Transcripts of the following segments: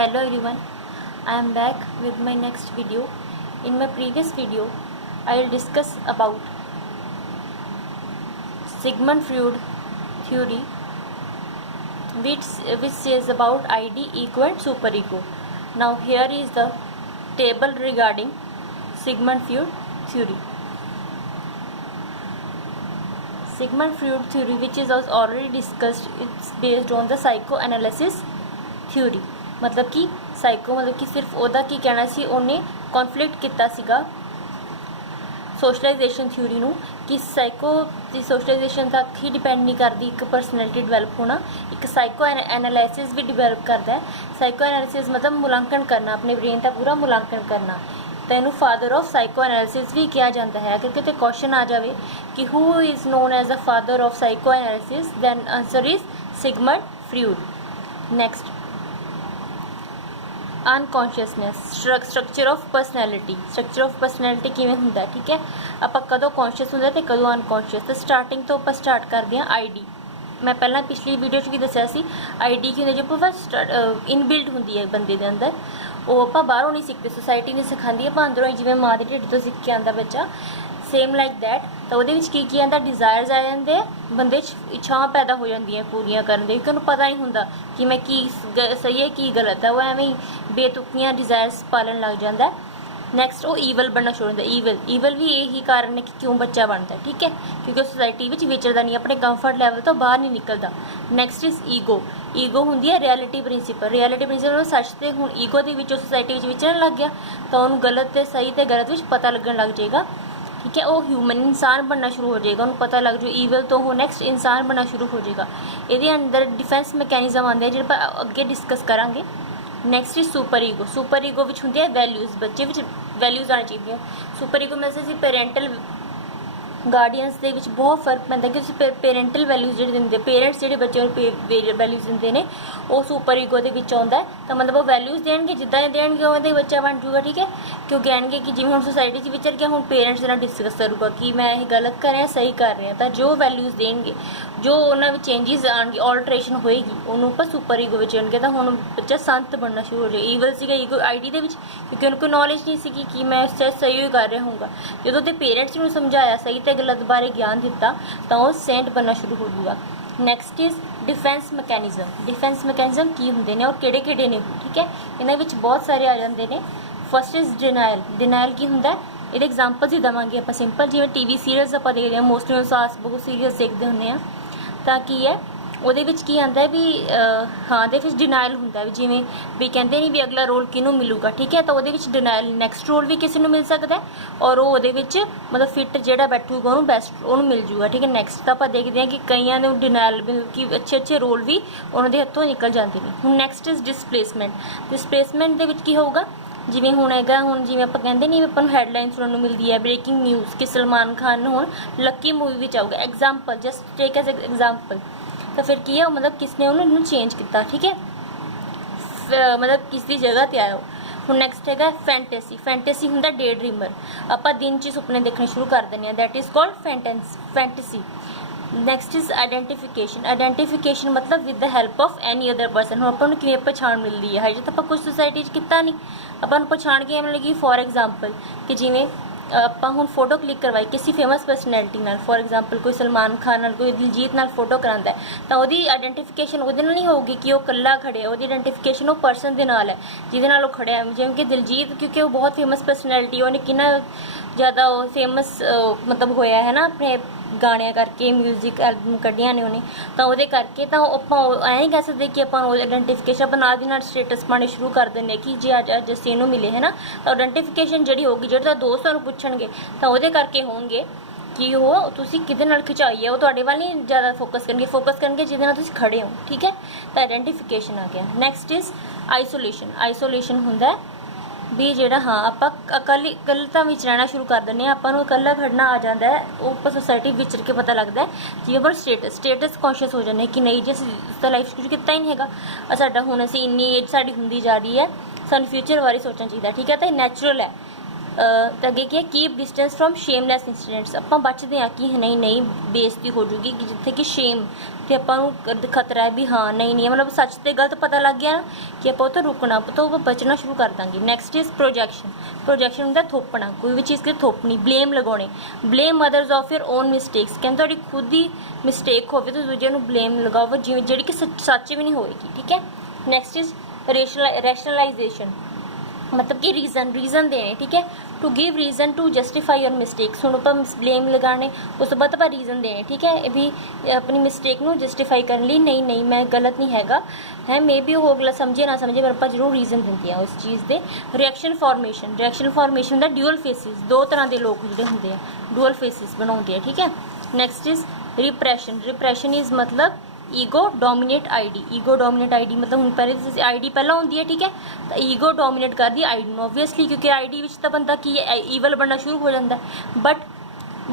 Hello everyone, I am back with my next video. In my previous video, I will discuss about Sigmund Freud theory, which says about ID, ego and superego. Now here is the table regarding Sigmund Freud theory. Sigmund Freud theory, which is already discussed, it's based on the psychoanalysis theory. मतलब कि psycho मतलब कि सिर्फ ਉਹਦਾ ਕੀ ਕਹਿਣਾ ਸੀ, ਉਹਨੇ conflict ਕੀਤਾ ਸੀਗਾ ਸੋਸ਼ਲਾਈਜੇਸ਼ਨ ਥਿਊਰੀ ਨੂੰ ਕਿ ਸਾਈਕੋ ਦੀ ਸੋਸ਼ਲਾਈਜੇਸ਼ਨ ਤੱਕ ਹੀ ਡਿਪੈਂਡ ਨਹੀਂ ਕਰਦੀ ਇੱਕ ਪਰਸਨੈਲਿਟੀ ਡਿਵੈਲਪ ਹੋਣਾ, ਇੱਕ ਸਾਈਕੋ ਐਨਾਲਿਸਿਸ ਵੀ ਡਿਵੈਲਪ ਕਰਦਾ ਹੈ। ਸਾਈਕੋ ਐਨਾਲਿਸਿਸ ਮਤਲਬ ਮੁਲਾਂਕਣ ਕਰਨਾ, ਆਪਣੇ ਬ੍ਰੇਨ ਦਾ ਪੂਰਾ ਮੁਲਾਂਕਣ ਕਰਨਾ, ਤਾਂ ਇਹਨੂੰ ਫਾਦਰ ਆਫ ਸਾਈਕੋ ਐਨਾਲਿਸਿਸ ਵੀ ਕਿਹਾ ਜਾਂਦਾ ਹੈ। ਅਗਰ ਕਿਤੇ ਕੁਐਸਚਨ ਆ ਜਾਵੇ ਕਿ who is known as a father of psychoanalysis, then answer is Sigmund Freud. Next, unconsciousness, structure of personality. Structure of personality ਕਿਵੇਂ ਹੁੰਦਾ, ਠੀਕ ਹੈ, ਆਪਾਂ ਕਦੋਂ ਕੌਂਸ਼ੀਅਸ ਹੁੰਦਾ ਅਤੇ ਕਦੋਂ ਅਨਕੌਂਸ਼ੀਅਸ। ਤਾਂ ਸਟਾਰਟਿੰਗ ਤੋਂ ਆਪਾਂ ਸਟਾਰਟ ਕਰਦੇ ਹਾਂ ਆਈਡੀ। ਮੈਂ ਪਹਿਲਾਂ ਪਿਛਲੀ ਵੀਡੀਓ 'ਚ ਵੀ ਦੱਸਿਆ ਸੀ ਆਈਡੀ ਕੀ ਹੁੰਦੀ, ਜੋ ਆਪਾਂ ਇਨਬਿਲਟ ਹੁੰਦੀ ਹੈ ਬੰਦੇ ਦੇ ਅੰਦਰ, ਉਹ ਆਪਾਂ ਬਾਹਰੋਂ ਨਹੀਂ ਸਿੱਖਦੇ, ਸੁਸਾਇਟੀ ਨਹੀਂ ਸਿਖਾਉਂਦੀ, ਆਪਾਂ ਅੰਦਰੋਂ ਹੀ ਜਿਵੇਂ ਮਾਂ ਦੇ ਢਿੱਡ ਤੋਂ ਸਿੱਖ ਕੇ ਆਉਂਦਾ ਬੱਚਾ, ਸੇਮ ਲਾਈਕ ਦੈਟ। ਤਾਂ ਉਹਦੇ ਵਿੱਚ ਕੀ ਆਉਂਦਾ, ਡਿਜ਼ਾਇਰਸ ਆ ਜਾਂਦੇ ਆ ਬੰਦੇ 'ਚ, ਇੱਛਾਵਾਂ ਪੈਦਾ ਹੋ ਜਾਂਦੀਆਂ ਪੂਰੀਆਂ ਕਰਨ ਦੇ, ਕਿਉਂਕਿ ਉਹਨੂੰ ਪਤਾ ਨਹੀਂ ਹੁੰਦਾ ਕਿ ਮੈਂ ਕੀ ਸਹੀ ਹੈ ਕੀ ਗਲਤ ਹੈ, ਉਹ ਐਵੇਂ ਹੀ ਬੇਤੁਕੀਆਂ ਡਿਜ਼ਾਇਰਸ ਪਾਲਣ ਲੱਗ ਜਾਂਦਾ। ਨੈਕਸਟ, ਉਹ ਈਵਲ ਬਣਨਾ ਸ਼ੁਰੂ ਹੁੰਦਾ। ਈਵਲ ਵੀ ਇਹੀ ਕਾਰਨ ਹੈ ਕਿ ਕਿਉਂ ਬੱਚਾ ਬਣਦਾ, ਠੀਕ ਹੈ, ਕਿਉਂਕਿ ਉਹ ਸੋਸਾਇਟੀ ਵਿੱਚ ਵਿਚਰਦਾ ਨਹੀਂ, ਆਪਣੇ ਕੰਫਰਟ ਲੈਵਲ ਤੋਂ ਬਾਹਰ ਨਹੀਂ ਨਿਕਲਦਾ। Next is ego. ਈਗੋ ਹੁੰਦੀ ਹੈ ਰਿਐਲਿਟੀ ਪ੍ਰਿੰਸੀਪਲ। ਰਿਐਲਿਟੀ ਪ੍ਰਿੰਸੀਪਲ ਸੱਚ ਤੇ ਹੁਣ ਈਗੋ ਦੇ ਵਿੱਚੋਂ ਸੋਸਾਇਟੀ ਵਿੱਚ ਵਿਚਰਨ ਲੱਗ ਗਿਆ, ਤਾਂ ਉਹਨੂੰ ਗਲਤ ਤੇ ਸਹੀ ਤੇ ਗਲਤ ਵਿੱਚ ਪਤਾ ਲੱਗਣ ਲੱਗ ਜਾਏਗਾ, ਠੀਕ ਹੈ। ਉਹ ਹਿਊਮਨ ਇਨਸਾਨ ਬਣਨਾ ਸ਼ੁਰੂ ਹੋ ਜਾਏਗਾ, ਉਹਨੂੰ ਪਤਾ ਲੱਗ ਜਾਊ ਈਵਲ ਤੋਂ ਉਹ ਨੈਕਸਟ ਇਨਸਾਨ ਬਣਨਾ ਸ਼ੁਰੂ ਹੋ ਜਾਏਗਾ। ਇਹਦੇ ਅੰਦਰ ਡਿਫੈਂਸ ਮੈਕੈਨਿਜ਼ਮ ਆਉਂਦੇ ਆ ਜਿਹੜੇ ਆਪਾਂ ਅੱਗੇ ਡਿਸਕਸ ਕਰਾਂਗੇ। Next is super ego. Super ego ਵਿੱਚ ਹੁੰਦੀ ਹੈ ਵੈਲਿਊਜ਼, ਬੱਚੇ ਵਿੱਚ ਵੈਲਿਊਜ਼ ਆਉਣੀ ਚਾਹੀਦੀਆਂ। ਸੁਪਰ ਈਗੋ ਮਤਲਬ ਅਸੀਂ ਪੈਰੈਂਟਲ ਗਾਰਡੀਅਨਸ ਦੇ ਵਿੱਚ ਬਹੁਤ ਫਰਕ ਪੈਂਦਾ ਕਿ ਤੁਸੀਂ ਪੈਰੈਂਟਲ ਵੈਲਿਊਜ਼ ਜਿਹੜੇ ਦਿੰਦੇ, ਪੇਰੈਂਟਸ ਜਿਹੜੇ ਬੱਚਿਆਂ ਨੂੰ ਵੈਲਿਊਜ਼ ਦਿੰਦੇ ਨੇ, ਉਹ ਸੁਪਰ ਈਗੋ ਦੇ ਵਿੱਚ ਆਉਂਦਾ। ਤਾਂ ਮਤਲਬ ਉਹ ਵੈਲਿਊਜ਼ ਦੇਣਗੇ, ਜਿੱਦਾਂ ਦੇਣਗੇ ਉਹਦੇ ਬੱਚਾ ਬਣ ਜੂਗਾ, ਠੀਕ ਹੈ। ਕਿਉਂ ਕਹਿਣਗੇ ਕਿ ਜਿਵੇਂ ਹੁਣ ਸੁਸਾਇਟੀ 'ਚ ਵਿਚਰ ਗਿਆ, ਹੁਣ ਪੇਰੈਂਟਸ ਨਾਲ ਡਿਸਕਸ ਕਰੂਗਾ ਕਿ ਮੈਂ ਇਹ ਗਲਤ ਕਰ ਰਿਹਾ ਸਹੀ ਕਰ ਰਿਹਾ, ਤਾਂ ਜੋ ਵੈਲਿਊਜ਼ ਦੇਣਗੇ, ਜੋ ਉਹਨਾਂ ਵਿੱਚ ਚੇਂਜਿਸ ਆਉਣਗੇ, ਆਲਟਰੇਸ਼ਨ ਹੋਏਗੀ, ਉਹਨੂੰ ਆਪਾਂ ਸੁਪਰ ਈਗੋ ਵਿੱਚ ਆਉਣਗੇ। ਤਾਂ ਹੁਣ ਬੱਚਾ ਸੰਤ ਬਣਨਾ ਸ਼ੁਰੂ ਹੋ ਜਾਏ। ਈਵਲ ਸੀਗਾ ਈਗੋ ਆਈਡੀ ਦੇ ਵਿੱਚ, ਕਿਉਂਕਿ ਉਹਨੂੰ ਕੋਈ ਨੌਲੇਜ ਨਹੀਂ ਸੀਗੀ ਕਿ ਮੈਂ ਇਸ ਚੀਜ਼ ਸਹੀ ਕਰ ਰਿਹਾ ਹੋਊਗਾ। ਜਦੋਂ ਉਹਦੇ ਪੇਰੈਂਟਸ ਨੂੰ ਸਮਝਾਇਆ, ਸਹੀ ਤੇ ਗਲਤ ਬਾਰੇ ਗਿਆਨ ਦਿੱਤਾ, ਤਾਂ ਉਹ ਸੇਂਟ ਬਣਨਾ ਸ਼ੁਰੂ ਹੋ ਜੂਗਾ। Next is defence mechanism. Defence mechanism ਕੀ ਹੁੰਦੇ ਨੇ ਔਰ ਕਿਹੜੇ ਕਿਹੜੇ ਨੇ, ਠੀਕ ਹੈ, ਇਹਨਾਂ ਵਿੱਚ ਬਹੁਤ ਸਾਰੇ ਆ ਜਾਂਦੇ ਨੇ। First is denial. ਡਿਨਾਇਲ ਕੀ ਹੁੰਦਾ, ਇਹਦੇ ਐਗਜ਼ਾਮਪਲਸ ਹੀ ਦੇਵਾਂਗੇ ਆਪਾਂ ਸਿੰਪਲ, ਜਿਵੇਂ ਟੀਵੀ ਸੀਰੀਅਲਸ ਆਪਾਂ ਦੇਖਦੇ ਹਾਂ, ਮੋਸਟਲੀ ਸਾਸ ਬਹੁਤ ਸੀਰੀਅਲਸ ਦੇਖਦੇ ਹੁੰਦੇ ਹਾਂ, ਤਾਂ ਕੀ ਹੈ ਉਹਦੇ ਵਿੱਚ ਕੀ ਆਉਂਦਾ ਵੀ ਹਾਂ ਦੇ ਵਿੱਚ ਡਿਨਾਇਲ ਹੁੰਦਾ ਵੀ, ਜਿਵੇਂ ਵੀ ਕਹਿੰਦੇ ਨਹੀਂ ਵੀ ਅਗਲਾ ਰੋਲ ਕਿਹਨੂੰ ਮਿਲੂਗਾ, ਠੀਕ ਹੈ, ਤਾਂ ਉਹਦੇ ਵਿੱਚ ਡਿਨਾਇਲ, ਨੈਕਸਟ ਰੋਲ ਵੀ ਕਿਸੇ ਨੂੰ ਮਿਲ ਸਕਦਾ ਔਰ ਉਹ ਉਹਦੇ ਵਿੱਚ ਮਤਲਬ ਫਿੱਟ ਜਿਹੜਾ ਬੈਠੂਗਾ ਉਹਨੂੰ ਬੈਸਟ ਉਹਨੂੰ ਮਿਲ ਜੂਗਾ, ਠੀਕ ਹੈ। ਨੈਕਸਟ ਤਾਂ ਆਪਾਂ ਦੇਖਦੇ ਹਾਂ ਕਿ ਕਈਆਂ ਨੂੰ ਡਿਨਾਇਲ ਕਿ ਅੱਛੇ ਰੋਲ ਵੀ ਉਹਨਾਂ ਦੇ ਹੱਥੋਂ ਨਿਕਲ ਜਾਂਦੇ ਨੇ। ਹੁਣ ਨੈਕਸਟ ਇਜ਼ ਡਿਸਪਲੇਸਮੈਂਟ। ਡਿਸਪਲੇਸਮੈਂਟ ਦੇ ਵਿੱਚ ਕੀ ਹੋਊਗਾ, ਜਿਵੇਂ ਹੁਣ ਹੈਗਾ, ਹੁਣ ਜਿਵੇਂ ਆਪਾਂ ਕਹਿੰਦੇ ਨਹੀਂ ਆਪਾਂ ਨੂੰ ਹੈਡਲਾਈਨ ਸੁਣਨ ਨੂੰ ਮਿਲਦੀ ਹੈ, ਬ੍ਰੇਕਿੰਗ ਨਿਊਜ਼ ਕਿ ਸਲਮਾਨ ਖਾਨ ਨੂੰ ਹੁਣ ਲੱਕੀ ਮੂਵੀ ਵਿੱਚ ਆਊਗਾ, ਐਗਜ਼ਾਮਪਲ, ਜਸਟ ਟੇਕ ਐਜ਼ ਐਗਜ਼ਾਮਪਲ। ਤਾਂ ਫਿਰ ਕੀ ਹੈ, ਮਤਲਬ ਕਿਸ ਨੇ ਉਹਨੂੰ ਚੇਂਜ ਕੀਤਾ, ਠੀਕ ਹੈ, ਮਤਲਬ ਕਿਸ ਦੀ ਜਗ੍ਹਾ 'ਤੇ ਆਇਆ ਉਹ। ਹੁਣ ਨੈਕਸਟ ਹੈਗਾ ਫੈਂਟੇਸੀ। ਫੈਂਟੇਸੀ ਹੁੰਦਾ ਡੇ ਡਰੀਮਰ, ਆਪਾਂ ਦਿਨ 'ਚ ਸੁਪਨੇ ਦੇਖਣੇ ਸ਼ੁਰੂ ਕਰ ਦਿੰਦੇ ਹਾਂ, that is called fantasy. Next is identification. Identification ਮਤਲਬ with the help of any other person. ਹੁਣ ਆਪਾਂ ਨੂੰ ਕਿਵੇਂ ਪਛਾਣ ਮਿਲਦੀ ਹੈ, ਹਜੇ ਤਾਂ ਆਪਾਂ ਕੁਝ ਸੁਸਾਇਟੀ 'ਚ ਕੀਤਾ ਨਹੀਂ, ਆਪਾਂ ਨੂੰ ਪਛਾਣ ਕੇ ਮਤਲਬ ਕਿ ਫੋਰ ਐਗਜ਼ਾਮਪਲ ਕਿ ਜਿਵੇਂ ਆਪਾਂ ਹੁਣ ਫੋਟੋ ਕਲਿੱਕ ਕਰਵਾਈ ਕਿਸੇ ਫੇਮਸ ਪਰਸਨੈਲਿਟੀ ਨਾਲ, ਫੋਰ ਐਗਜ਼ਾਮਪਲ ਕੋਈ ਸਲਮਾਨ ਖਾਨ ਨਾਲ, ਕੋਈ ਦਿਲਜੀਤ ਨਾਲ ਫੋਟੋ ਕਰਾਉਂਦਾ, ਤਾਂ ਉਹਦੀ ਆਈਡੈਂਟੀਫਿਕੇਸ਼ਨ ਉਹਦੇ ਨਾਲ ਨਹੀਂ ਹੋਊਗੀ ਕਿ ਉਹ ਇਕੱਲਾ ਖੜਿਆ, ਉਹਦੀ ਆਈਡੈਂਟੀਫਿਕੇਸ਼ਨ ਉਹ ਪਰਸਨ ਦੇ ਨਾਲ ਹੈ ਜਿਹਦੇ ਨਾਲ ਉਹ ਖੜਿਆ। ਜਿਵੇਂ ਕਿ ਦਿਲਜੀਤ, ਕਿਉਂਕਿ ਉਹ ਬਹੁਤ ਫੇਮਸ ਪਰਸਨੈਲਿਟੀ, ਉਹਨੇ ਕਿੰਨਾ ਜ਼ਿਆਦਾ ਉਹ ਫੇਮਸ ਮਤਲਬ ਹੋਇਆ ਹੈ ਨਾ ਆਪਣੇ ਗਾਣਿਆਂ ਕਰਕੇ, ਮਿਊਜ਼ਿਕ ਐਲਬਮ ਕੱਢੀਆਂ ਨੇ ਉਹਨੇ, ਤਾਂ ਉਹਦੇ ਕਰਕੇ ਤਾਂ ਆਪਾਂ ਐਂ ਨਹੀਂ ਕਹਿ ਸਕਦੇ ਕਿ ਆਪਾਂ ਉਹ ਆਈਡੈਂਟੀਫਿਕੇਸ਼ਨ ਆਪਾਂ ਨਾਲ ਦੀ ਨਾਲ ਸਟੇਟਸ ਪਾਉਣੇ ਸ਼ੁਰੂ ਕਰ ਦਿੰਦੇ ਕਿ ਜੇ ਅੱਜ ਅਸੀਂ ਇਹਨੂੰ ਮਿਲੇ ਹੈ ਨਾ, ਤਾਂ ਆਈਡੈਂਟੀਫਿਕੇਸ਼ਨ ਜਿਹੜੀ ਹੋਊਗੀ, ਜਿਹੜੇ ਤਾਂ ਦੋਸਤ ਤੁਹਾਨੂੰ ਪੁੱਛਣਗੇ ਤਾਂ ਉਹਦੇ ਕਰਕੇ ਹੋਣਗੇ ਕਿ ਉਹ ਤੁਸੀਂ ਕਿਹਦੇ ਨਾਲ ਖਿਚਾਈ ਹੈ, ਉਹ ਤੁਹਾਡੇ ਵੱਲ ਨਹੀਂ ਜ਼ਿਆਦਾ ਫੋਕਸ ਕਰਨਗੇ ਜਿਹਦੇ ਨਾਲ ਤੁਸੀਂ ਖੜੇ ਹੋ, ਠੀਕ ਹੈ। ਤਾਂ ਆਈਡੈਂਟੀਫਿਕੇਸ਼ਨ ਆ ਗਿਆ। Next is isolation. ਆਈਸੋਲੇਸ਼ਨ ਹੁੰਦਾ ਵੀ ਜਿਹੜਾ ਹਾਂ ਆਪਾਂ ਇਕੱਲਤਾ ਵਿੱਚ ਰਹਿਣਾ ਸ਼ੁਰੂ ਕਰ ਦਿੰਦੇ ਹਾਂ, ਆਪਾਂ ਨੂੰ ਇਕੱਲਾ ਖੜਨਾ ਆ ਜਾਂਦਾ ਹੈ, ਉਹ ਆਪਾਂ ਸੋਸਾਇਟੀ ਵਿਚਰ ਕੇ ਪਤਾ ਲੱਗਦਾ ਹੈ। ਜਿਵੇਂ ਆਪਾਂ ਸਟੇਟਸ ਕੌਂਸ਼ੀਅਸ ਹੋ ਜਾਂਦੇ ਕਿ ਨਹੀਂ, ਜੇ ਅਸੀਂ ਤਾਂ ਲਾਈਫ 'ਚ ਕੁਝ ਕੀਤਾ ਹੀ ਨਹੀਂ ਹੈਗਾ, ਸਾਡਾ ਹੁਣ ਅਸੀਂ ਇੰਨੀ ਏਜ ਸਾਡੀ ਹੁੰਦੀ ਜਾ ਰਹੀ ਹੈ, ਸਾਨੂੰ ਫਿਊਚਰ ਬਾਰੇ ਸੋਚਣਾ ਚਾਹੀਦਾ, ਠੀਕ ਹੈ। ਤਾਂ ਇਹ ਨੈਚੁਰਲ ਹੈ, तो अगे क्या कीप डिस्टेंस फ्रॉम शेमलैस इंसीडेंट्स, आप बचते हैं कि नहीं नहीं बेइज्जती हो जूगी कि जिथे कि शेम तो आपू खतरा है भी हाँ नहीं नहीं मतलब सच तो गलत पता लग गया ना कि आप तो रुकना तो बचना शुरू कर देंगे। नैक्सट इज़ प्रोजैक्शन, प्रोजैक्शन होंगे थोपना, कोई भी चीज़ की थोपनी, ब्लेम लगाने, blame others of your own mistakes, कहते थोड़ी खुद ही मिसटेक हो तो दूजे ब्लेम लगाओ जिवें जी कि सच भी नहीं होएगी, ठीक है। नैक्सट इज़ रैशनलाइजेशन, मतलब कि रीज़न देने, ठीक है, to give reason to justify your mistakes, हुण आपां ब्लेम लगाने उस तो बाद आपां रीज़न देने, ठीक है, भी अपनी मिसटेक नूं जस्टिफाई करने लई नहीं नहीं मैं गलत नहीं हैगा है, मे बी वो अगला समझे ना समझे पर आपां जरूर रीज़न दिंदे आ उस चीज़ दे। रिएक्शन फॉर्मेशन दा ड्यूअल फेसिस, दो तरह के लोग जिहड़े हुंदे आ ड्यूअल फेसिस बनाउंदे आ, ठीक है। नैक्सट इज़ रिप्रैशन इज़ मतलब ईगो डोमीनेट आईडी, ईगो डोमीनेट आईडी मतलब हूँ पहले आईडी पहला होंगी है, ठीक है, तो ईगो डोमीनेट कर दी आईडी में ओबवियसली क्योंकि आईडी विच तो बंदा की ईवल बनना शुरू हो जाता है, बट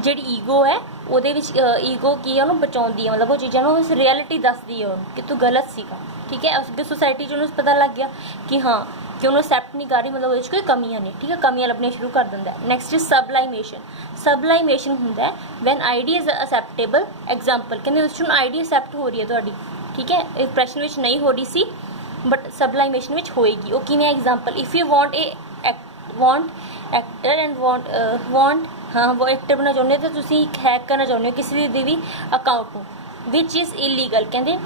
जी ईगो है वो ईगो की है उन्होंने बचाती है, मतलब वो चीज़ों उस रियलिटी दसदी है कि तू गलत सीगा, ठीक है। उसके सोसाइटी उन्होंने पता लग गया कि हाँ कि उन्होंने एक्सैप्ट नहीं कर रही, मतलब वो कोई कमियां नहीं, ठीक है, कमियां लभनियां शुरू कर दिंदा है। नैक्सट इज सबलाइमेशन होंदा है वैन आईडी इज असैप्टेबल, एग्जाम्पल कहते उस आईडी असैप्ट हो रही है तुहाडी, ठीक है, इंप्रैशन विच नहीं हो रही सी बट सबलाइमेशन विच होएगी, वो किवें example if you want actor and want हाँ वो एक्टर बनना चाਹੁੰਦੇ हो तो तुसीं हैक करना चाਹੁੰਦੇ हो किसी दी भी अकाउंट को विच इज़ इलीगल, कहते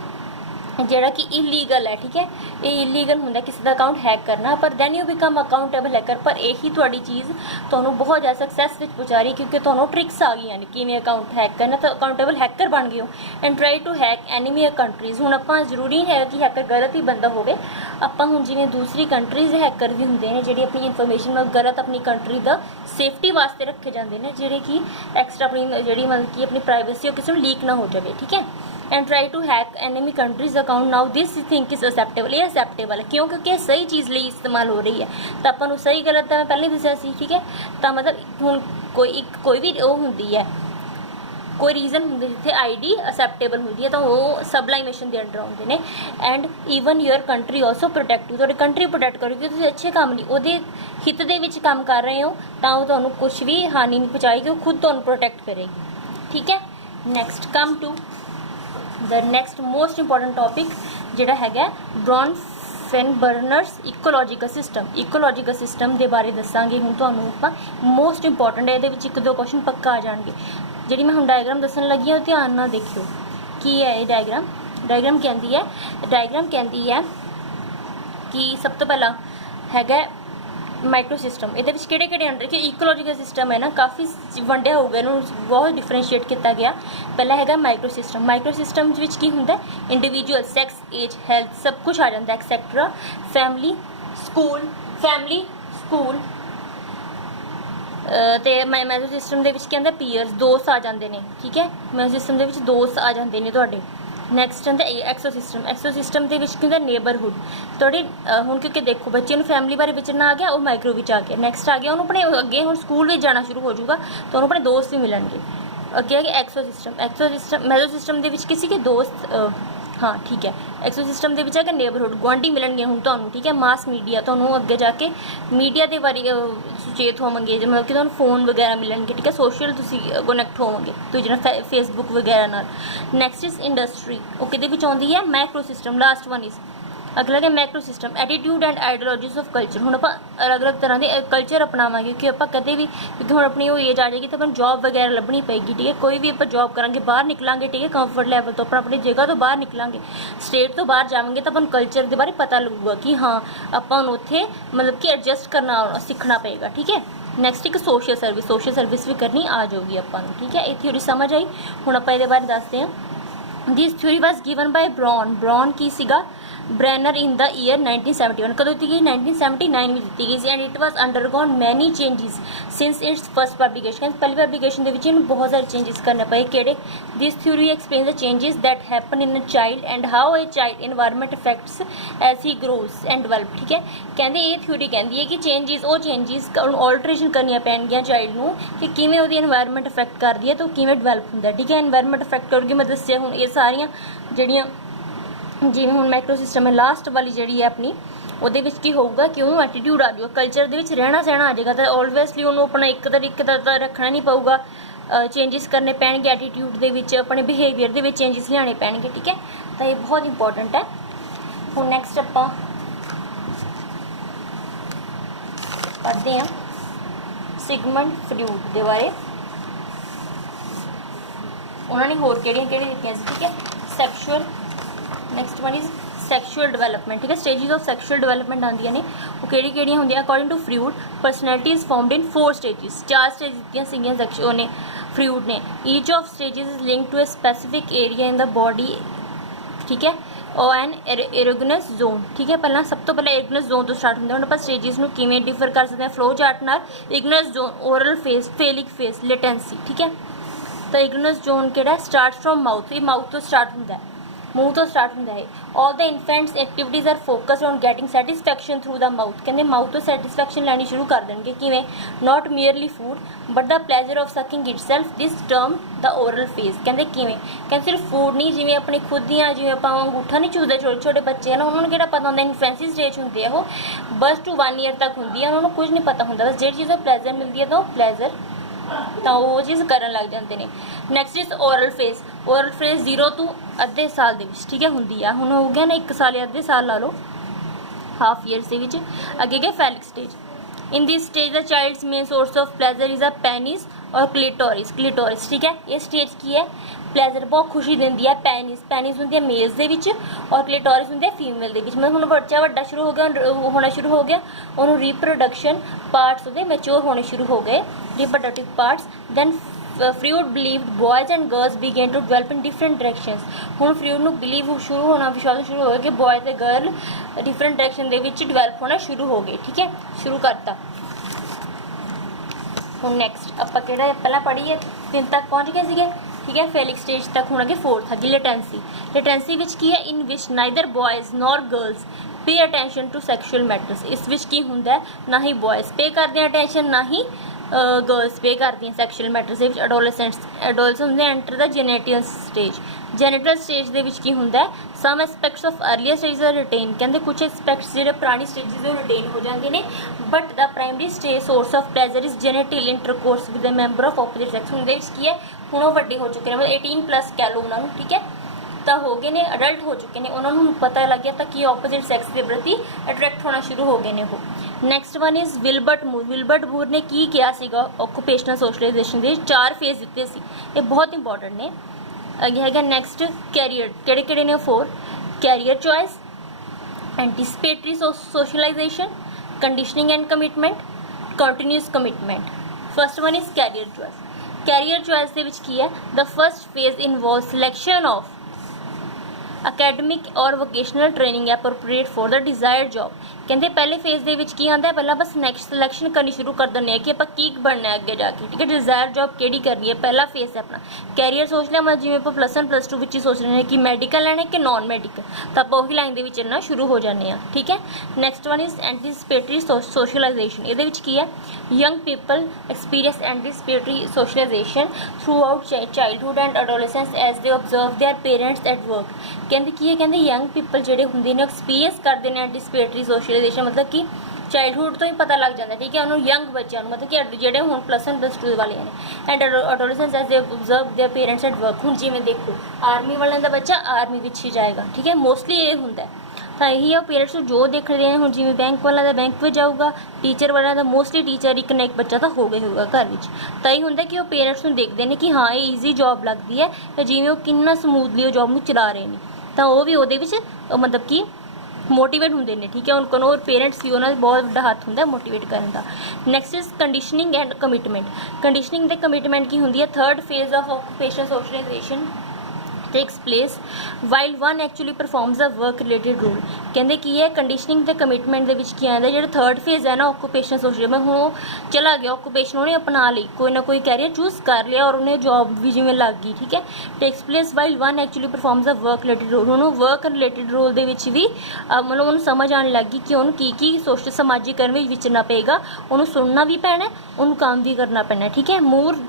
ਜਿਹੜਾ कि इलीगल है, ठीक है, ये इलीगल होंगे किसी का अकाउंट हैक करना, पर then you become accountable hacker, पर यही थोड़ी चीज़ तो बहुत ज़्यादा सक्सैस पहुँचा रही क्योंकि तो ट्रिक्स आ गई कि अकाउंट हैक करना, तो अकाउंटेबल हैकर बन गए हो। And try to hack enemy countries, हूँ आप जरूरी है कि हैकर गलत ही बंदा हो, आप हूँ जिमें दूसरी कंट्रीज़ हैकर भी होंगे हैं जी अपनी इनफॉर्मेशन गलत अपनी कंट्री का सेफ्टी वास्ते रखे जाते हैं जोड़े कि एक्सट्रा अपनी जी मतलब कि अपनी प्राइवेसी और किसी को लीक ना हो जाए, ठीक है। And try to hack enemy countries account, now this think is acceptable, ये असैप्टेबल है क्यों क्योंकि सही चीज़ लिए इस्तेमाल हो रही है, तो अपन सही गलत तो मैं पहले ही दसिया सी, ठीक है, तो मतलब हूँ कोई भी वो होंगी है कोई रीज़न होंगे जिथे आईडी असैप्टेबल होंगी है तो वो सबलाइमेशन के अंडर आते हैं। And even your country also protect you, थोड़ी कंट्री प्रोटैक्ट करो क्योंकि तुम अच्छे काम नहीं वो हित दे विच काम कर रहे हो तो वो तुहानूं कुछ भी हानि नहीं पहुँचाएगी, वो खुद तुहानूं प्रोटैक्ट करेगी, ठीक है। Next come to the next most important topic जोड़ा है ब्रॉनफेनबर्नर्स इकोलॉजिकल सिस्टम के बारे दसांगे हूँ तो मोस्ट इंपॉर्टेंट है, ये एक दो क्वेश्चन पक्का आ जाएंगे। जी मैं हूँ डायग्राम दसन लगी है ध्यान ना देखियो की है ये डायग्राम कहती है कि सब तो पहला है माइक्रो सिस्टम, ये कि अंडर कि इकोलॉजिकल सिस्टम है ना काफ़ी वंडिया होगा, इन्होंने बहुत डिफरेंशिएट किया गया। पहला है माइक्रो सिस्टम की होंगे इंडिविजुअल सैक्स एज हैल्थ सब कुछ आ जाता है एक्सैक्ट्रा, फैमिली स्कूल तो मैजो सिस्टम के अंदर पीयर्स दोस्त आ जाते हैं, ठीक है, मैजो सिस्टम के दोस्त आ जाते हैं थोड़े। नैक्सट होंगे एक्सो सिस्टम के होंगे नेबरहुड थोड़ी हूँ क्योंकि देखो बच्चे फैमिली बारे विचरना आ गया वो माइक्रो आ गया। नैक्सट आ गया उन्होंने अपने अगे हूँ स्कूल भी जाना शुरू हो जाऊगा तो उन्होंने अपने दोस्त भी मिलणगे। अगे है एक्सो सिस्टम मैजो सिस्टम के किसी के दोस्त हाँ ठीक है, एक्सो सिस्टम के है नेबरहुड गुआढ़ी मिलणगे हूँ तो, ठीक है। मास मीडिया तो अगे जाके मीडिया के बारे सुचेत होवोगे मतलब कि फोन वगैरह मिलणगे, ठीक है, सोशल कनैक्ट होवोगे तो जिन्हें फेसबुक वगैरह नाल। नैक्सट इज इंडस्ट्री वो कि आती है macro system, last one is अगला है macro system attitude and ideologies of culture. हूँ आप अलग अलग तरह के कल्चर अपनावांगे क्योंकि आप कभी भी क्योंकि हम अपनी वो एज आ जाएगी तो अपन जॉब वगैरह लभनी पेगी, ठीक है, कोई भी आप जॉब करांगे बाहर निकलांगे, ठीक है, कंफर्ट लैवल तो अपनी जगह तो बाहर निकलांगे स्टेट तो बाहर जाएंगे तो अपन कल्चर के बारे पता लगूगा कि हाँ अपन उत्थे मतलब कि एडजस्ट करना सीखना पेगा, ठीक है। नैक्सट एक सोशल सर्विस भी करनी आ जाऊगी अपन, ठीक है। ये थ्योरी समझ आई, हूँ आप ये बारे दसते हैं। This theory was given by Bron की सीगा ब्रैनर इन द ईयर 1971 कदों दी गई 1979 में दी गई and it was undergone many changes since its first publication. पहली पब्लिकेशन के बहुत सारे चेंजिस करने पे कि this theory explain the changes that happen in a child and how a child environment effects as he grows and develop, ठीक है। कहते ये थ्योरी कहती है कि चेंजिस वो चेंजिस ऑल्टरेशन करनिया पैणगियां चाइल्ड को कि किवें उहदी इन्वायरमेंट इफेक्ट करती है तो किवें डिवेलप होंदा है, ठीक है। इन्वायरमेंट इफेक्ट करोगी मैं दस्सिया हुण ये सारियां जिहड़ियां जिवें हुण माइक्रो सिस्टम है लास्ट वाली जी है अपनी ਉਹਦੇ ਵਿੱਚ ਕੀ ਹੋਊਗਾ ਕਿ ਉਹਨੂੰ ਐਟੀਟਿਊਡ ਆ ਜਾਊਗਾ, ਕਲਚਰ ਦੇ ਵਿੱਚ ਰਹਿਣਾ ਸਹਿਣਾ ਆ ਜਾਏਗਾ। ਤਾਂ ਓਬਵੀਅਸਲੀ ਉਹਨੂੰ ਆਪਣਾ ਇੱਕ ਤਰੀਕੇ ਦਾ ਤਾਂ ਰੱਖਣਾ ਨਹੀਂ ਪਊਗਾ, ਚੇਂਜਿਸ ਕਰਨੇ ਪੈਣਗੇ ਐਟੀਟਿਊਡ ਦੇ ਵਿੱਚ, ਆਪਣੇ ਬਿਹੇਵੀਅਰ ਦੇ ਵਿੱਚ ਚੇਂਜਿਸ ਲਿਆਉਣੇ ਪੈਣਗੇ। ਠੀਕ ਹੈ, ਤਾਂ ਇਹ ਬਹੁਤ ਇੰਪੋਰਟੈਂਟ ਹੈ। ਹੁਣ ਨੈਕਸਟ ਆਪਾਂ ਪੜ੍ਹਦੇ ਹਾਂ ਸਿਗਮੰਡ ਫਰੂਡ ਦੇ ਬਾਰੇ। ਉਹਨਾਂ ਨੇ ਹੋਰ ਕਿਹੜੀਆਂ ਦਿੱਤੀਆਂ ਸੀ। ਠੀਕ ਹੈ, sexual, next one is sexual development. ਠੀਕ ਹੈ, ਸਟੇजेस ਆਫ ਸੈਕਸ਼ੂਅਲ ਡਿਵੈਲਪਮੈਂਟ ਆਉਂਦੀਆਂ ਨੇ, ਉਹ ਕਿਹੜੀਆਂ ਹੁੰਦੀਆਂ according to Freud. Personality is formed in 4 stages, 4 stage ਦਿੱਤੀਆਂ ਸੀਗੀਆਂ ਸੈਕਸ਼ੂਅਲ ਨੇ ਫਰੂਡ ਨੇ। Each of stages is link to a specific area in the body. ਠੀਕ ਹੈ, ਉਹ ਐਨ ਇਰੋਗਨਸ ਜ਼ੋਨ। ਠੀਕ ਹੈ, ਪਹਿਲਾਂ ਸਭ ਤੋਂ ਪਹਿਲਾਂ ਇਰੋਗਨਸ ਜ਼ੋਨ ਤੋਂ ਸਟਾਰਟ ਹੁੰਦਾ। ਹੁਣ ਆਪਾਂ ਸਟੇजेस ਨੂੰ ਕਿਵੇਂ ਡਿਫਰ ਕਰ ਸਕਦੇ ਹਾਂ ਫਲੋ ਚਾਰਟ ਨਾਲ। Erogenous zone, oral phase, phallic phase, latency. ਠੀਕ ਹੈ, ਤਾਂ ਇਗਨਸ ਜ਼ੋਨ ਕਿਹੜਾ ਸਟਾਰਟ ਫਰੋਮ ਮਾਊਥ, ਇਹ ਮਾਊਥ ਤੋਂ ਸਟਾਰਟ ਹੁੰਦਾ ਹੈ, ਮੂੰਹ ਤੋਂ ਸਟਾਰਟ ਹੁੰਦਾ ਹੈ। All the infants activities are focused on getting satisfaction through the mouth. ਕਹਿੰਦੇ ਮਾਊਥ ਤੋਂ ਸੈਟਿਸਫੈਕਸ਼ਨ ਲੈਣੀ ਸ਼ੁਰੂ ਕਰ ਦੇਣਗੇ। ਕਿਵੇਂ? Not merely food but the pleasure of sucking itself, this term the oral phase. ਕਹਿੰਦੇ ਕਿਵੇਂ? ਕਹਿੰਦੇ ਸਿਰਫ ਫੂਡ ਨਹੀਂ, ਜਿਵੇਂ ਆਪਣੀ ਖੁਦ ਦੀਆਂ, ਜਿਵੇਂ ਆਪਾਂ ਅੰਗੂਠਾ ਨਹੀਂ ਚੂਸਦੇ ਛੋਟੇ ਛੋਟੇ ਬੱਚੇ ਹਨ, ਉਹਨਾਂ ਨੂੰ ਕਿਹੜਾ ਪਤਾ ਹੁੰਦਾ ਇਨਫੈਂਸੀ ਸਟੇਜ ਹੁੰਦੀ ਹੈ, ਉਹ ਬਸ ਟੂ 1 ਈਅਰ ਤੱਕ ਹੁੰਦੀ ਹੈ, ਉਹਨਾਂ ਨੂੰ ਕੁਝ ਨਹੀਂ ਪਤਾ ਹੁੰਦਾ, ਬਸ ਜਿਹੜੀ ਚੀਜ਼ ਤੋਂ ਪਲੈਜ਼ਰ ਮਿਲਦੀ ਹੈ ਤਾਂ ਉਹ ਪਲੈਜ਼ਰ, ਤਾਂ ਉਹ ਚੀਜ਼ ਕਰਨ ਲੱਗ ਜਾਂਦੇ ਨੇ। Next is oral face. Oral face 0 ਤੋਂ ਅੱਧੇ ਸਾਲ ਦੇ ਵਿੱਚ, ਠੀਕ ਹੈ, ਹੁੰਦੀ ਆ। ਹੁਣ ਹੋ ਗਿਆ ਨਾ 1 ਸਾਲ ਜਾਂ ਅੱਧੇ ਸਾਲ ਲਾ ਲਓ, ਹਾਫ ਈਅਰਸ ਦੇ ਵਿੱਚ। ਅੱਗੇ ਗਿਆ phallic stage. In this stage the child's main source of pleasure is a penis or clitoris. ਠੀਕ ਹੈ, ਇਹ ਸਟੇਜ ਕੀ ਹੈ? ਪਲੈਜ਼ਰ ਬਹੁਤ ਖੁਸ਼ੀ ਦਿੰਦੀ ਹੈ। ਪੈਨਿਸ ਹੁੰਦੀ ਹੈ ਮੇਲਸ ਦੇ ਵਿੱਚ ਔਰ ਕਲੀਟੋਰਿਸ ਹੁੰਦੀ ਹੈ ਫੀਮੇਲ ਦੇ ਵਿੱਚ। ਮਤਲਬ ਹੁਣ ਬੱਚਾ ਵੱਡਾ ਸ਼ੁਰੂ ਹੋ ਗਿਆ, ਹੋਣਾ ਸ਼ੁਰੂ ਹੋ ਗਿਆ, ਉਹਨੂੰ ਰੀਪਰੋਡਕਸ਼ਨ ਪਾਰਟਸ ਉਹਦੇ ਮੈਚੋਰ ਹੋਣੇ ਸ਼ੁਰੂ ਹੋ ਗਏ, reproductive parts. Then Freud believed boys and girls began to develop in different directions. ਹੁਣ ਫਰੂਡ ਨੂੰ ਬਿਲੀਵ ਸ਼ੁਰੂ ਹੋਣਾ, ਵਿਸ਼ਵਾਸ ਸ਼ੁਰੂ ਹੋ ਗਿਆ ਕਿ ਬॉय ਤੇ ਗਰਲ ਡਿਫਰੈਂਟ ਡਾਇਰੈਕਸ਼ਨ ਦੇ ਵਿੱਚ ਡਿਵੈਲਪ ਹੋਣਾ ਸ਼ੁਰੂ ਹੋ ਗਏ। ਠੀਕ ਹੈ, ਸ਼ੁਰੂ ਕਰਤਾ। ਹੁਣ ਨੈਕਸਟ ਆਪਾਂ ਕਿਹੜਾ ਪਹਿਲਾਂ ਪੜ੍ਹੀਏ 3 ਤੱਕ ਪਹੁੰਚ ਗਏ ਸੀਗੇ। ਠੀਕ ਹੈ, ਫੈਲਿਕ ਸਟੇਜ ਤੱਕ ਹੁਣ ਅੱਗੇ 4th ਹੈਗੀ ਲੇਟੈਂਸੀ। ਲੇਟੈਂਸੀ ਵਿੱਚ ਕੀ ਹੈ? In which neither boys nor girls pay attention to sexual matters. ਇਸ ਵਿੱਚ ਕੀ ਹੁੰਦਾ? ਨਾ ਹੀ ਬॉयਜ਼ ਪੇ ਕਰਦੇ ਆ ਅਟੈਂਸ਼ਨ, ਨਾ ਹੀ ਗਰਲਸ ਪੇ ਕਰਦੀਆਂ ਸੈਕਸ਼ੂਅਲ ਮੈਟਰਸ ਦੇ ਵਿੱਚ। ਐਡੋਲਸੈਂਸ ਹੁੰਦੇ enter the genital stage. Genital stage ਦੇ ਵਿੱਚ ਕੀ ਹੁੰਦਾ? Some aspects of earlier stage are retain. ਕਹਿੰਦੇ ਕੁਛ ਐਸਪੈਕਟਸ ਜਿਹੜੇ ਪੁਰਾਣੀ ਸਟੇਜਸ ਦੇ ਰਿਟੇਨ ਹੋ ਜਾਂਦੇ ਨੇ, but the primary stage source of pleasure is genital intercourse with a member of opposite sex. ਹੁਣ ਦੇ ਵਿੱਚ ਕੀ ਹੈ? ਹੁਣ ਉਹ ਵੱਡੇ ਹੋ ਚੁੱਕੇ ਨੇ, ਮਤਲਬ 18+ ਕਹਿ ਲਓ ਉਹਨਾਂ ਨੂੰ। ਠੀਕ ਹੈ, ਤਾਂ ਹੋ ਗਏ ਨੇ, ਅਡਲਟ ਹੋ ਚੁੱਕੇ ਨੇ, ਉਹਨਾਂ ਨੂੰ ਪਤਾ ਲੱਗ ਗਿਆ ਤਾਂ ਕਿ ਆਪੋਜ਼ਿਟ ਸੈਕਸ ਦੇ ਪ੍ਰਤੀ ਅਟਰੈਕਟ ਹੋਣਾ ਸ਼ੁਰੂ ਹੋ ਗਏ ਨੇ ਉਹ। ਨੈਕਸਟ ਵਨ ਇਜ਼ ਵਿਲਬਰਟ ਮੂਰ। ਵਿਲਬਰਟ ਮੂਰ ਨੇ ਕੀ ਕਿਹਾ ਸੀਗਾ? ਆਕੂਪੇਸ਼ਨਲ ਸੋਸ਼ਲਾਈਜੇਸ਼ਨ ਦੇ 4 ਫੇਜ਼ ਦਿੱਤੇ ਸੀ, ਇਹ ਬਹੁਤ ਇੰਪੋਰਟੈਂਟ ਨੇ। ਅੱਗੇ ਹੈਗਾ ਨੈਕਸਟ ਕੈਰੀਅਰ। ਕਿਹੜੇ ਨੇ? 4 career choice, anticipatory socialization, conditioning and commitment, continuous commitment. First one is career choice. Career choice ਦੇ ਵਿੱਚ ਕੀ ਹੈ? The first phase involve selection of academic or vocational training appropriate for the desired job. ਕਹਿੰਦੇ ਪਹਿਲੇ phase ਦੇ ਵਿੱਚ ਕੀ ਆਉਂਦਾ? ਪਹਿਲਾਂ ਬਸ ਨੈਕਸਟ ਸਿਲੈਕਸ਼ਨ ਕਰਨੀ ਸ਼ੁਰੂ ਕਰ ਦਿੰਦੇ ਆ ਕਿ ਆਪਾਂ ਕੀ ਬਣਨਾ ਅੱਗੇ ਜਾ ਕੇ। ਠੀਕ ਹੈ, ਡਿਜ਼ਾਇਰਡ ਜੌਬ ਕਿਹੜੀ ਕਰਨੀ ਹੈ, ਪਹਿਲਾ ਫੇਜ਼ ਹੈ ਆਪਣਾ। ਕੈਰੀਅਰ ਸੋਚ ਲਿਆ, ਮਤਲਬ ਜਿਵੇਂ ਆਪਾਂ +1 +2 ਵਿੱਚ ਹੀ ਸੋਚ ਰਹੇ ਹਾਂ ਕਿ ਮੈਡੀਕਲ ਲੈਣਾ ਕਿ ਨਾਨ ਮੈਡੀਕਲ, ਤਾਂ ਆਪਾਂ ਉਹੀ ਲਾਈਨ ਦੇ ਵਿੱਚ ਇੰਨਾ ਸ਼ੁਰੂ ਹੋ ਜਾਂਦੇ ਹਾਂ। ਠੀਕ ਹੈ, next one is anticipatory socialisation. ਇਹਦੇ ਵਿੱਚ ਕੀ ਹੈ? Young people experience anticipatory socialisation throughout childhood and adolescence as they observe their parents at work. ਕਹਿੰਦੇ ਕੀ ਹੈ? ਕਹਿੰਦੇ ਯੰਗ ਪੀਪਲ ਜਿਹੜੇ ਹੁੰਦੇ ਨੇ ਐਕਸਪੀਰੀਅੰਸ ਕਰਦੇ ਨੇ ਐਂਟੀਸਪੇਟਰੀ ਸੋਸ਼ਲਾਈਜੇਸ਼ਨ, ਮਤਲਬ ਕਿ ਚਾਈਲਡਹੁੱਡ ਤੋਂ ਹੀ ਪਤਾ ਲੱਗ ਜਾਂਦਾ। ਠੀਕ ਹੈ, ਉਹਨੂੰ ਯੰਗ ਬੱਚਿਆਂ ਨੂੰ, ਮਤਲਬ ਕਿ ਜਿਹੜੇ ਹੁਣ +1 +2 ਵਾਲੇ ਨੇ, and adolescence as they observe their parents at work. ਹੁਣ ਜਿਵੇਂ ਦੇਖੋ ਆਰਮੀ ਵਾਲਿਆਂ ਦਾ ਬੱਚਾ ਆਰਮੀ ਵਿੱਚ ਹੀ ਜਾਏਗਾ। ਠੀਕ ਹੈ, ਮੋਸਟਲੀ ਇਹ ਹੁੰਦਾ। ਤਾਂ ਇਹੀ ਆ, ਪੇਰੈਂਟਸ ਨੂੰ ਜੋ ਦੇਖ ਰਹੇ ਨੇ। ਹੁਣ ਜਿਵੇਂ ਬੈਂਕ ਵਾਲਾ ਦਾ ਬੈਂਕ ਵਿੱਚ ਜਾਊਗਾ, ਟੀਚਰ ਵਾਲਾ ਦਾ ਮੋਸਟਲੀ ਟੀਚਰ ਇੱਕ ਨਾ ਇੱਕ ਬੱਚਾ ਤਾਂ ਹੋ ਗਿਆ ਹੋਊਗਾ ਘਰ ਵਿੱਚ। ਤਾਂ ਇਹ ਹੁੰਦਾ ਕਿ ਉਹ ਪੇਰੈਂਟਸ ਨੂੰ ਦੇਖਦੇ ਨੇ ਕਿ ਹਾਂ ਇਹ ਈਜ਼ੀ ਜੌਬ ਲੱਗਦੀ ਹੈ, ਤੇ ਜਿਵੇਂ ਉਹ ਕਿੰਨਾ ਸਮੂਥਲੀ ਉਹ ਜੌਬ ਨੂੰ ਚਲਾ ਰਹੇ ਨੇ, ਤਾਂ ਉਹ ਵੀ ਉਹਦੇ ਵਿੱਚ ਮਤਲਬ ਕਿ ਮੋਟੀਵੇਟ ਹੁੰਦੇ ਨੇ। ਠੀਕ ਹੈ, ਉਹਨਾਂ ਕੋਲ ਪੇਰੈਂਟਸ ਵੀ ਉਹਨਾਂ ਦਾ ਬਹੁਤ ਵੱਡਾ ਹੱਥ ਹੁੰਦਾ ਮੋਟੀਵੇਟ ਕਰਨ ਦਾ। Next is conditioning and commitment. Conditioning ਤੇ ਕਮਿਟਮੈਂਟ ਕੀ ਹੁੰਦੀ ਹੈ? 3rd phase of occupation socialisation takes place while one actually performs a work related role। ਕਹਿੰਦੇ ਕੀ ਹੈ? ਕੰਡੀਸ਼ਨਿੰਗ ਤੇ ਕਮਿਟਮੈਂਟ ਦੇ ਵਿੱਚ ਕੀ ਆਉਂਦਾ? ਜਿਹੜਾ 3rd ਫੇਜ਼ ਹੈ ਨਾ ਆਕੂਪੇਸ਼ਨ ਸੋਸ਼ਲ, ਮੈਂ ਹੁਣ ਉਹ ਚਲਾ ਗਿਆ ਆਕੂਪੇਸ਼ਨ, ਉਹਨੇ ਅਪਣਾ ਲਈ, ਕੋਈ ਨਾ ਕੋਈ ਕੈਰੀਅਰ ਚੂਜ਼ ਕਰ ਲਿਆ ਔਰ ਉਹਨੇ ਜੌਬ ਵੀ ਜਿਵੇਂ ਲੱਗ ਗਈ। ਠੀਕ ਹੈ, takes place while one actually performs a work related role. ਹੁਣ ਉਹ ਵਰਕ ਰਿਲੇਟਡ ਰੋਲ ਦੇ ਵਿੱਚ ਵੀ ਮਤਲਬ ਉਹਨੂੰ ਸਮਝ ਆਉਣ ਲੱਗ ਗਈ ਕਿ ਉਹਨੂੰ ਕੀ ਸੋਸ਼ਲ ਸਮਾਜੀਕਰਨ ਵਿੱਚ ਵਿਚਰਨਾ ਪਏਗਾ, ਉਹਨੂੰ ਸੁਣਨਾ ਵੀ ਪੈਣਾ, ਉਹਨੂੰ ਕੰਮ ਵੀ ਕਰਨਾ ਪੈਣਾ। ਠੀਕ ਹੈ, ਮੂਰ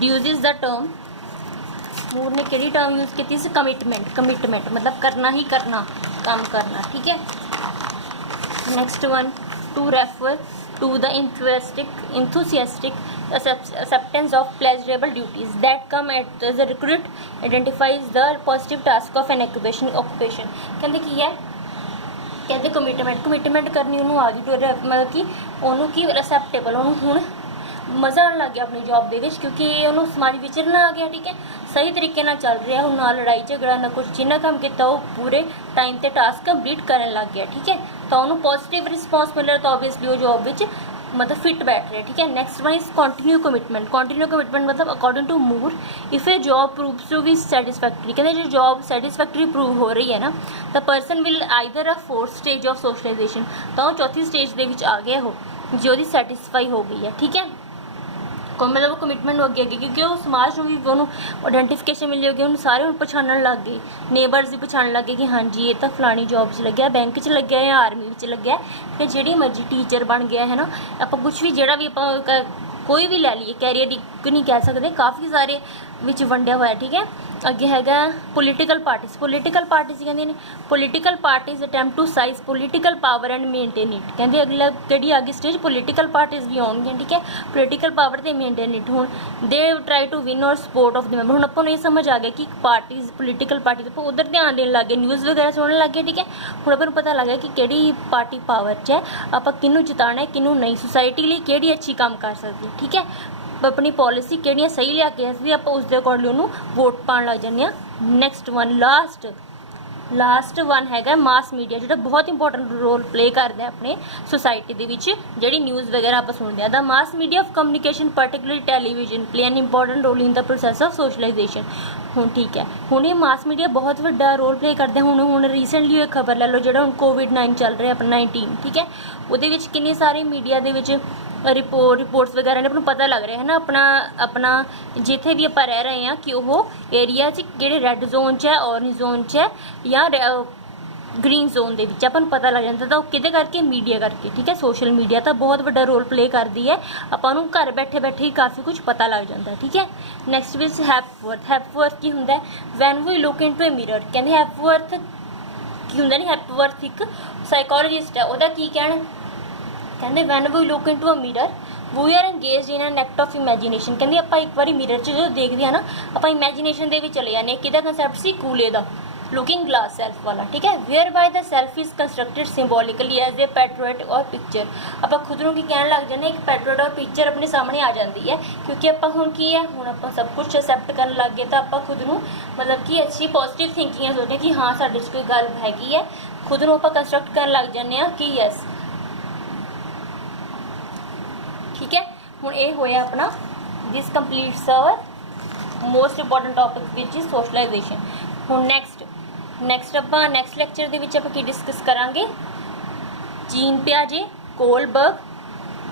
ਯੂਜ਼ਿਸ ਦਾ ਟਰਮ, ਮੂਰ ਨੇ ਕਿਹੜੀ ਟਰਮ ਯੂਜ਼ ਕੀਤੀ ਸੀ? ਕਮਿਟਮੈਂਟ। ਕਮਿਟਮੈਂਟ ਮਤਲਬ ਕਰਨਾ ਹੀ ਕਰਨਾ, ਕੰਮ ਕਰਨਾ। ਠੀਕ ਹੈ, next one, to refer to the enthusiastic acceptance of pleasurable duties that come at the recruit identifies the positive task of an occupation। कहते की है, कहते कमिटमेंट करनी ਉਹਨੂੰ ਆ ਗਈ ਟੂ मतलब कि ਉਹਨੂੰ ਕੀ ਐਕਸੈਪਟੇਬਲ, ਉਹਨੂੰ ਹੁਣ ਮਜ਼ਾ ਆਉਣ ਲੱਗ ਗਿਆ ਆਪਣੀ ਜੌਬ ਦੇ ਵਿੱਚ ਕਿਉਂਕਿ ਉਹਨੂੰ ਸਮਾਜ ਵਿਚਰਨਾ ਆ ਗਿਆ। ਠੀਕ ਹੈ, ਸਹੀ ਤਰੀਕੇ ਨਾਲ ਚੱਲ ਰਿਹਾ, ਹੁਣ ਨਾ ਲੜਾਈ ਝਗੜਾ ਨਾ ਕੁਛ, ਜਿੰਨਾ ਕੰਮ ਕੀਤਾ ਉਹ ਪੂਰੇ ਟਾਈਮ ਤੇ ਟਾਸਕ ਕੰਪਲੀਟ ਕਰਨ ਲੱਗ ਗਿਆ। ਠੀਕ ਹੈ, ਤਾਂ ਉਹਨੂੰ ਪੋਜ਼ਿਟਿਵ ਰਿਸਪੌਂਸ ਮਿਲ ਰਿਹਾ, ਤਾਂ ਓਬਵੀਅਸਲੀ ਉਹ ਜੌਬ ਵਿੱਚ मतलब फिट बैठ रहे। ठीक है, next one is continue commitment मतलब according to Moore if a job proves to be satisfactory, कहते जो जॉब सैटिस्फैक्ट्री प्रूव हो रही है ना, the person will either a fourth stage of socialisation, तो चौथी स्टेज के आ गया हो जो दी सैटिस्फाई हो गई है। ठीक है, मतलब वो कमिटमेंट हो गया क्योंकि वो समाज में भी उन्होंने आइडेंटिफिकेशन मिल जाएगी, उन्होंने सारे उन्हें पछाणन लग गए, नेबरस भी पछाणन लग गए कि हाँ जी ये तो फलानी जॉब च लग्या, बैंक च लग्या या आर्मी च लग्या, फिर जी मर्जी टीचर बन गया है ना, आप कुछ भी जोड़ा भी आप कोई भी लै लीए, कैरियर एक नहीं कह सकते, काफ़ी सारे विच वंडिया हुआ। ठीक है, अगे हैगा पोलीटिकल पार्टीज कहते हैं political parties attempt to seize political power and maintain it, कहते अगला जी आगे स्टेज पोलीटिकल पार्टीज भी आउणगियां। ठीक है, पोलीटिकल पावर ते मेनटेन इट, हुण दे ट्राई टू विन और सपोर्ट ऑफ द मैंबर, हुण आपां नूं ये समझ आ गया कि पार्टीज पोलीटिकल पार्टीज आपां उधर ध्यान देण लग गए, न्यूज़ वगैरह सुनने लग गए। ठीक है, हुण आपां नूं पता लग गया कि किहड़ी पार्टी पावर च है, आपां किहनूं जिताना है किहनूं नहीं, सोसाइटी लई किहड़ी अच्छी काम कर सकदी है। ठीक है, अपनी पॉलिसी किहड़ियां सही लिया के असदी आपां उस दे अकॉर्डिंग उन्होंने वोट पाउण लग जांदे आ। नैक्सट वन लास्ट वन हैगा मास मीडिया, जो बहुत इंपॉर्टेंट रोल प्ले करता है अपने सोसाइटी दे विच, जिहड़ी न्यूज़ वगैरह आप सुनते हैं। The mass media of communication particularly television play an important role in the process of socialisation. हुण ठीक है, हुण ये मास मीडिया बहुत वड्डा रोल प्ले करते हैं। हुण रीसेंटली एक खबर लै लो, जो हुण कोविड-19 चल रहा है अपना 19, ठीक है, उहदे विच किन्ने सारे मीडिया दे विच रिपोर्ट्स वगैरह ने अपनों पता लग रहा है ना, अपना जिथे भी आप रह रहे हैं कि वह एरिया कि रैड जोन च है, ऑरेंज जोन च है या ग्रीन जोन के विच अपन पता लग जाता, तो किदे करके मीडिया करके। ठीक है, सोशल मीडिया तो बहुत बड़ा रोल प्ले करती है, अपन घर बैठे बैठे ही काफ़ी कुछ पता लग जाता है। ठीक है, नैक्सट विच हैपवर्थ की होंगे when we look in to a mirror, कहते हैपवर्थ की होंगे नहीं, हैपवर्थ एक साइकोलॉजिस्ट है, वह की कहना कहते when we look in to a mirror we are engage in an act of imagination, कहते आप एक बार मिरर च जो देखते हैं ना, आप इमैजीनेशन के चले जाने। कि कंसैप्ट से कूले का लुकिंग ग्लास सेल्फ वाला। ठीक है, whereby the self is constructed symbolically as a portrait और पिक्चर, आप खुद को कह लग जाने एक पेट्रोइट और पिक्चर अपने सामने आ जाती है, क्योंकि आप हूँ की है हूँ आप सब कुछ एक्सैप्ट कर लग गए, तो आप खुद को मतलब कि अच्छी पॉजिटिव थिंकिंग सोचते कि हाँ साढ़े कोई गल हैगी है, खुद को आप कंस्ट्रक्ट कर लग जाने कि यस। ठीक है, हुण ये होया अपना this completes our most important topic which is socialisation. हुण नैक्सट आपां नैक्सट लैक्चर दे विच आपां की डिस्कस करांगे जीन पियाजे, कोलबर्ग,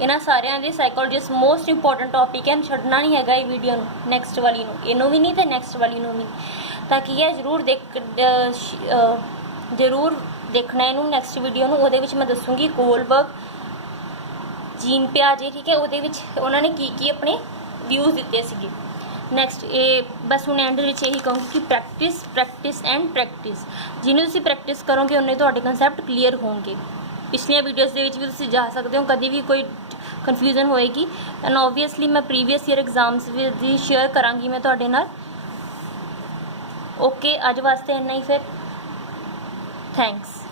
इन्हां सारियां दे साइकोलॉजिस्ट मोस्ट इंपॉर्टेंट टॉपिक है, छड्डना नहीं हैगा ये वीडियो नूं, नैक्सट वाली नूं, इनू भी नहीं तो नैक्सट वाली नूं भी, ताकि यह जरूर देखना इनू नैक्सट वीडियो नूं। उहदे विच मैं दसूँगी कोलबर्ग, जीन पियाजे। ठीक है, वो उन्होंने की अपने व्यूज़ दिते सीगे। नैक्सट ये बस हूँ एंड यही कहूँगी कि प्रैक्टिस एंड प्रैक्टिस, जिन्हें तुम प्रैक्टिस करोगे उन्हें तो कंसैप्ट क्लीयर होंगे। पिछलियां वीडियोज़ के भी तुम जा सकते हो, कभी भी कोई कन्फ्यूजन होएगी एंड ओबवियसली मैं प्रीवियस ईयर एग्जाम्स भी शेयर करांगी मैं तुहाडे नाल। ओके, अज वास्ते इन्ना ही, फिर थैंक्स।